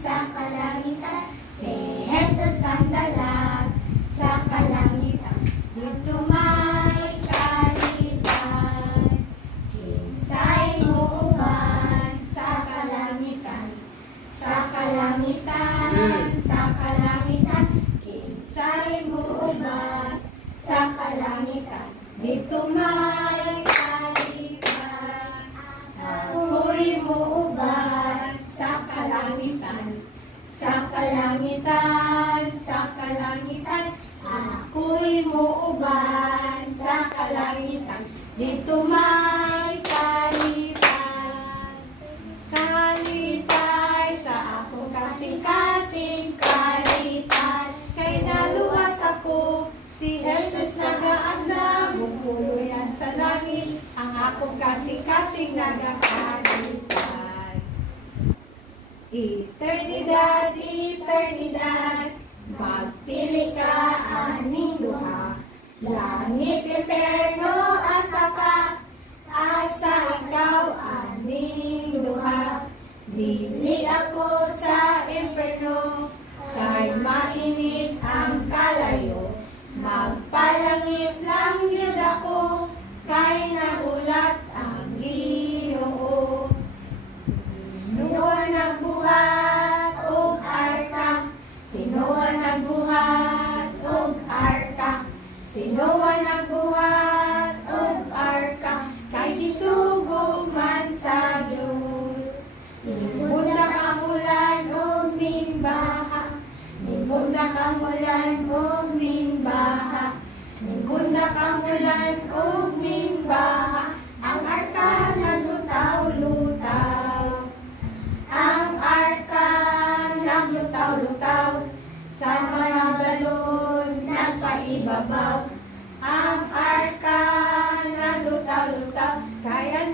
sa kalangitan, si Jesus ang dalag sa kalangitan. Dito may kalidad, kinsay mo uban sa kalangitan, sa kalangitan, sa kalangitan, kinsay mo uban sa kalangitan. Dito may kalidad, ako'y muuban sa kalangitan, sa kalangitan, sa kalangitan, ako'y muuban sa kalangitan. Dito may kalipay, kalipay sa akong kasing-kasing kalipay. Kay naluwas ako, si Jesus nagaanda, mupuluyan sa langit, ang akong kasing-kasing nagakalipay. Eternidad, eternidad, magpili ka aning duha. Langit, imperno, asa ka, asa ikaw aning duha. Dili ako sa imperno, kay mainit ang kalayo. Magpalangit lang yun ako, kay nagulat ang Ginoo. Sino ang nagbuhat og arka? Sino ang nagbuhat og arka? Sino ang nagbuhat og arka? Kay gisugo man sa Diyos. Nimundak ang ulan og nimbaha, nimundak ang ulan og nimbaha, nimundak ang ulan og nimbaha. Ang arka naglutaw-lutaw, ang arka naglutaw-lutaw, sa mga balon nagpaibabaw. Ang arka naglutaw-lutaw, kaya